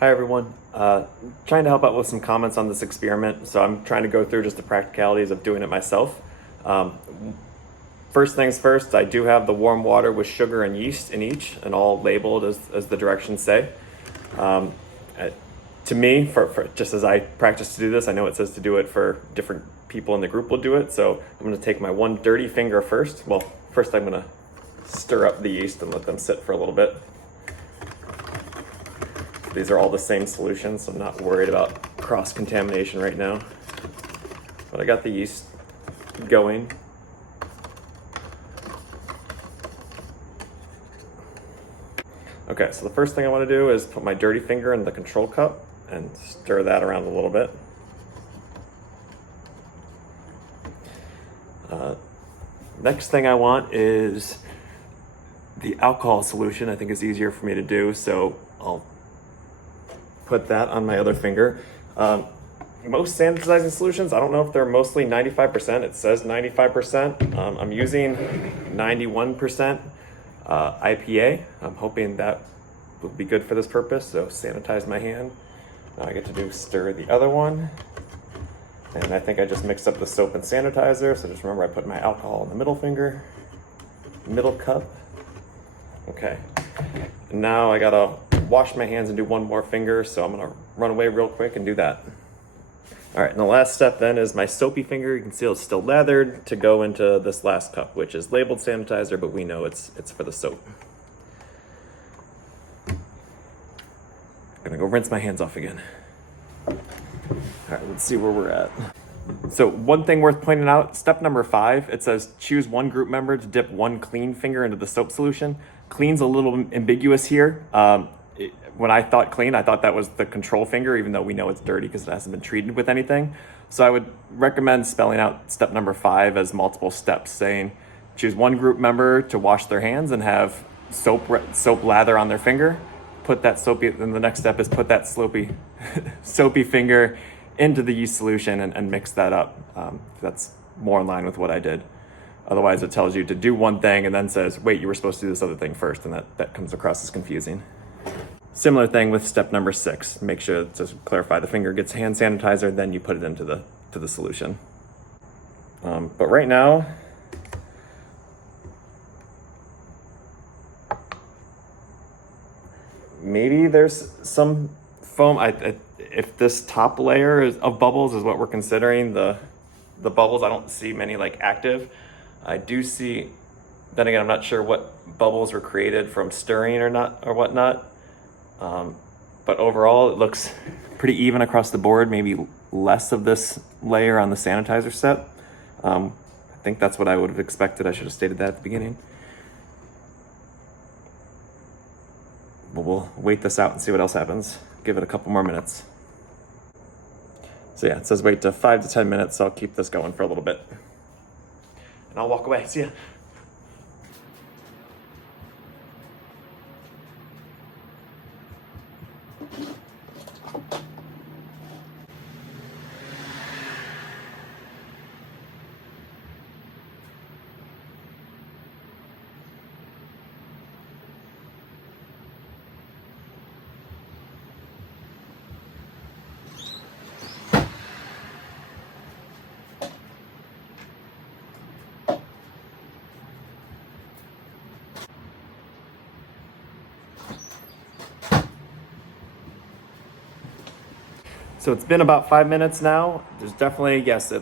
Hi everyone. Trying to help out with some comments on this experiment. So I'm trying to go through just the practicalities of doing it myself. Um, First things first, I do have the warm water with sugar and yeast in each and all labeled as the directions say. Um, uh, to me, for just as I practice to do this, I know it says to do it for different people in the group will do it. So I'm gonna take my one dirty finger first. Well, first I'm gonna stir up the yeast and let them sit for a little bit. These are all the same solutions, so I'm not worried about cross-contamination right now. But I got the yeast going. Okay, so the first thing I want to do is put my dirty finger in the control cup and stir that around a little bit. Next thing I want is the alcohol solution. I think is easier for me to do, so I'll put that on my other finger. Most sanitizing solutions, I don't know if they're mostly 95%. It says 95%. I'm using 91% IPA. I'm hoping that will be good for this purpose. So sanitize my hand. Now I get to stir the other one. And I think I just mixed up the soap and sanitizer. So just remember I put my alcohol in the middle finger, middle cup. Okay. Now I gotta wash my hands and do one more finger. So I'm gonna run away real quick and do that. All right, and the last step then is my soapy finger. You can see it's still lathered to go into this last cup, which is labeled sanitizer, but we know it's for the soap. I'm gonna go rinse my hands off again. All right, let's see where we're at. So one thing worth pointing out, step number 5, it says choose one group member to dip one clean finger into the soap solution. Clean's a little ambiguous here. When I thought clean, I thought that was the control finger, even though we know it's dirty because it hasn't been treated with anything. So I would recommend spelling out step number 5 as multiple steps, saying choose one group member to wash their hands and have soap lather on their finger. Put that soapy, then the next step is put that soapy finger into the yeast solution and mix that up. That's more in line with what I did. Otherwise, it tells you to do one thing and then says, wait, you were supposed to do this other thing first, and that comes across as confusing. Similar thing with step number 6. Make sure to clarify the finger gets hand sanitizer, then you put it into the solution. But right now, maybe there's some foam. If this top layer of bubbles is what we're considering the bubbles, I don't see many like active. I do see, then again, I'm not sure what bubbles were created from stirring or not or whatnot. But overall, it looks pretty even across the board, maybe less of this layer on the sanitizer step. I think that's what I would have expected. I should have stated that at the beginning. But we'll wait this out and see what else happens. Give it a couple more minutes. So yeah, it says wait to 5 to 10 minutes, so I'll keep this going for a little bit. And I'll walk away. See ya. So it's been about 5 minutes now. There's definitely, yes,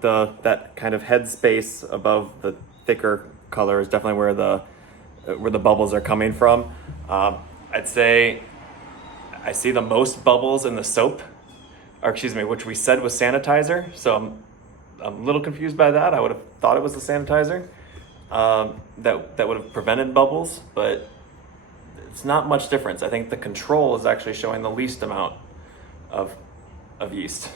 that kind of head space above the thicker color is definitely where the bubbles are coming from. I'd say I see the most bubbles in the soap, or excuse me, which we said was sanitizer. So I'm a little confused by that. I would have thought it was the sanitizer that would have prevented bubbles, but it's not much difference. I think the control is actually showing the least amount of yeast,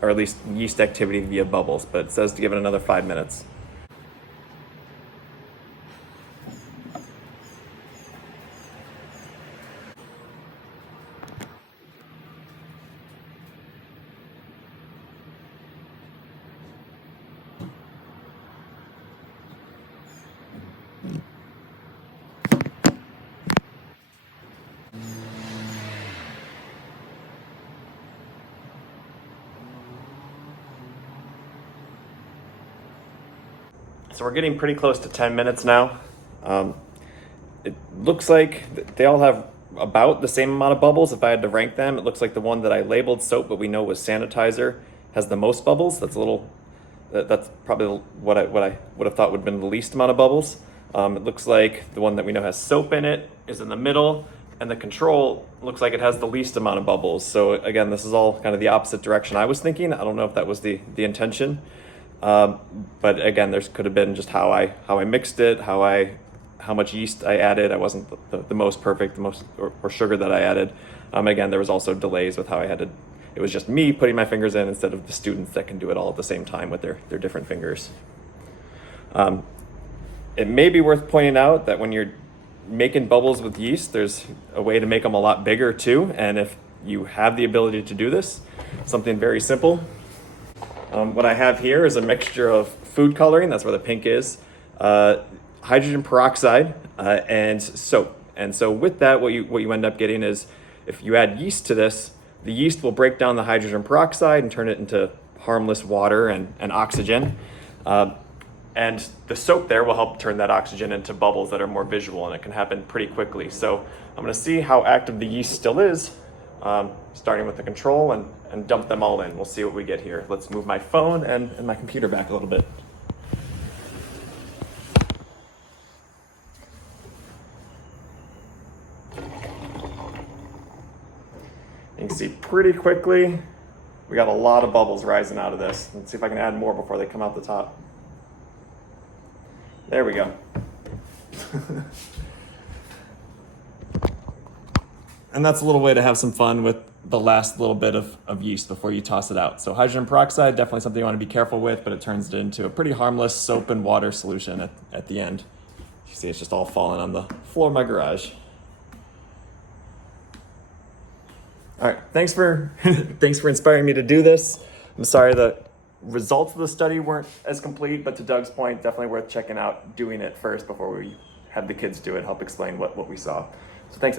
or at least yeast activity via bubbles, but it says to give it another 5 minutes. So we're getting pretty close to 10 minutes now. It looks like they all have about the same amount of bubbles. If I had to rank them, it looks like the one that I labeled soap, but we know was sanitizer, has the most bubbles. That's probably what I would have thought would have been the least amount of bubbles. It looks like the one that we know has soap in it is in the middle, and the control looks like it has the least amount of bubbles. So again, this is all kind of the opposite direction I was thinking. I don't know if that was the intention, but again, there could have been just how I mixed it, how much yeast I added. I wasn't the most perfect, or sugar that I added. Again, there was also delays with how I had to. It was just me putting my fingers in instead of the students that can do it all at the same time with their different fingers. It may be worth pointing out that when you're making bubbles with yeast, there's a way to make them a lot bigger too. And if you have the ability to do this, something very simple. What I have here is a mixture of food coloring, that's where the pink is, hydrogen peroxide, and soap. And so with that, what you end up getting is, if you add yeast to this, the yeast will break down the hydrogen peroxide and turn it into harmless water and oxygen. And the soap there will help turn that oxygen into bubbles that are more visual, and it can happen pretty quickly. So I'm gonna see how active the yeast still is, starting with the control, and dump them all in. We'll see what we get here. Let's move my phone and my computer back a little bit. You can see pretty quickly, we got a lot of bubbles rising out of this. Let's see if I can add more before they come out the top. There we go. And that's a little way to have some fun with the last little bit of yeast before you toss it out. So hydrogen peroxide, definitely something you want to be careful with, but it turns it into a pretty harmless soap and water solution at the end. You see it's just all falling on the floor of my garage. All right, thanks for inspiring me to do this. I'm sorry the results of the study weren't as complete, but to Doug's point, definitely worth checking out doing it first before we have the kids do it, help explain what we saw. So thanks.